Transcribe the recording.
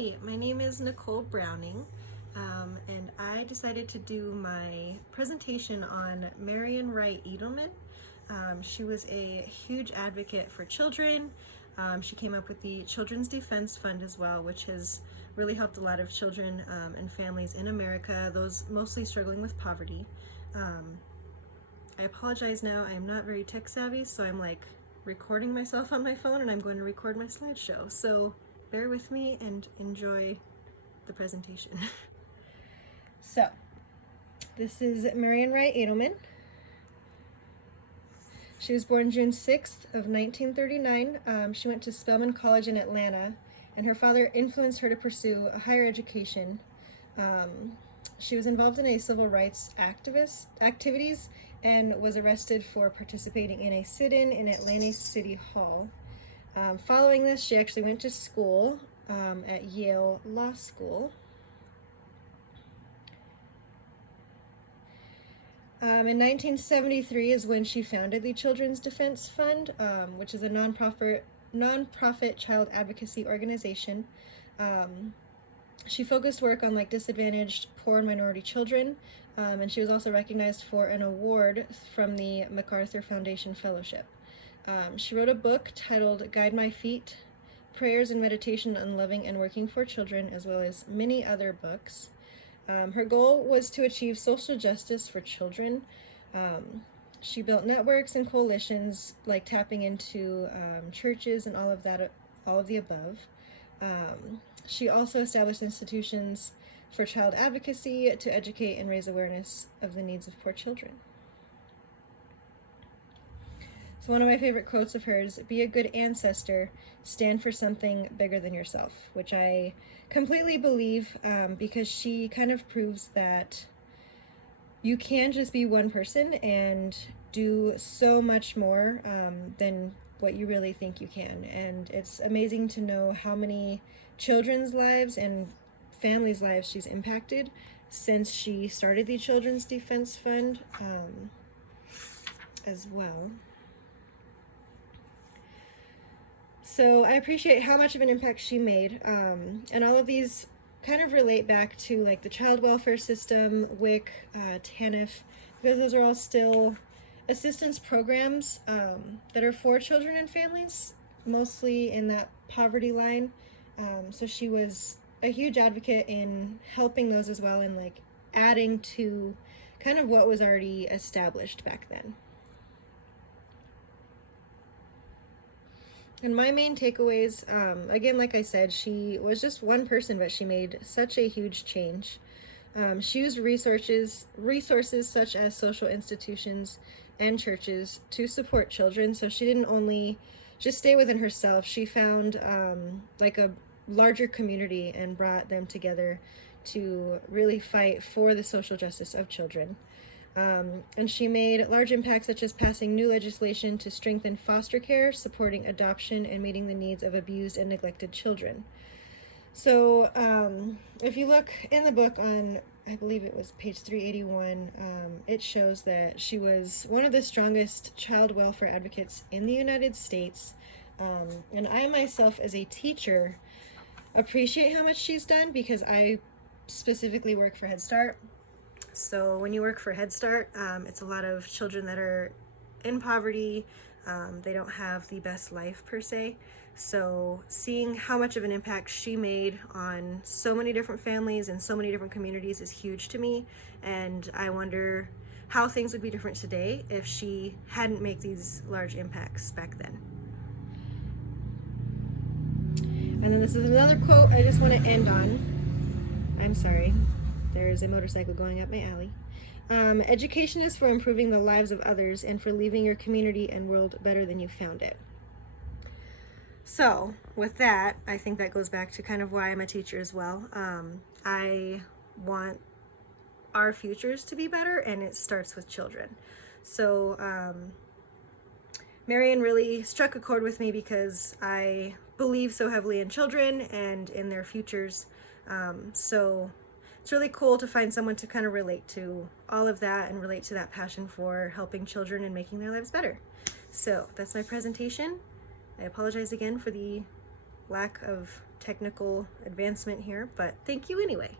Hi, my name is Nicole Browning, and I decided to do my presentation on Marian Wright Edelman. She was a huge advocate for children. She came up with the Children's Defense Fund as well, which has really helped a lot of children and families in America, those mostly struggling with poverty. I apologize now, I am not very tech savvy, so I'm like recording myself on my phone and I'm going to record my slideshow. So bear with me and enjoy the presentation. So, this is Marian Wright Edelman. She was born June 6th of 1939. She went to Spelman College in Atlanta, and her father influenced her to pursue a higher education. She was involved in a civil rights activities and was arrested for participating in a sit-in in Atlanta City Hall. Following this, she actually went to school at Yale Law School. In 1973 is when she founded the Children's Defense Fund, which is a nonprofit child advocacy organization. She focused work on disadvantaged, poor, and minority children, and she was also recognized for an award from the MacArthur Foundation Fellowship. She wrote a book titled Guide My Feet, Prayers and Meditation on Loving and Working for Children, as well as many other books. Her goal was to achieve social justice for children. She built networks and coalitions, like tapping into churches and all of the above. She also established institutions for child advocacy to educate and raise awareness of the needs of poor children. So one of my favorite quotes of hers, "Be a good ancestor, stand for something bigger than yourself," which I completely believe because she kind of proves that you can just be one person and do so much more than what you really think you can. And it's amazing to know how many children's lives and families' lives she's impacted since she started the Children's Defense Fund as well. So I appreciate how much of an impact she made, and all of these kind of relate back to the child welfare system, WIC, TANF, because those are all still assistance programs that are for children and families, mostly in that poverty line. So she was a huge advocate in helping those as well, and adding to kind of what was already established back then. And my main takeaways, again, like I said, she was just one person, but she made such a huge change. She used resources such as social institutions and churches to support children. So she didn't only just stay within herself. She found a larger community and brought them together to really fight for the social justice of children. And she made large impacts such as passing new legislation to strengthen foster care, supporting adoption, and meeting the needs of abused and neglected children. So if you look in the book on, I believe it was page 381, it shows that she was one of the strongest child welfare advocates in the United States. And I myself, as a teacher, appreciate how much she's done because I specifically work for Head Start. So when you work for Head Start, it's a lot of children that are in poverty. They don't have the best life per se. So seeing how much of an impact she made on so many different families and so many different communities is huge to me. And I wonder how things would be different today if she hadn't made these large impacts back then. And then this is another quote I just want to end on. I'm sorry. There's a motorcycle going up my alley. Education is for improving the lives of others and for leaving your community and world better than you found it. So with that, I think that goes back to kind of why I'm a teacher as well. I want our futures to be better, and it starts with children. So Marian really struck a chord with me because I believe so heavily in children and in their futures. So it's really cool to find someone to kind of relate to all of that and relate to that passion for helping children and making their lives better. So that's my presentation. I apologize again for the lack of technical advancement here, but thank you anyway.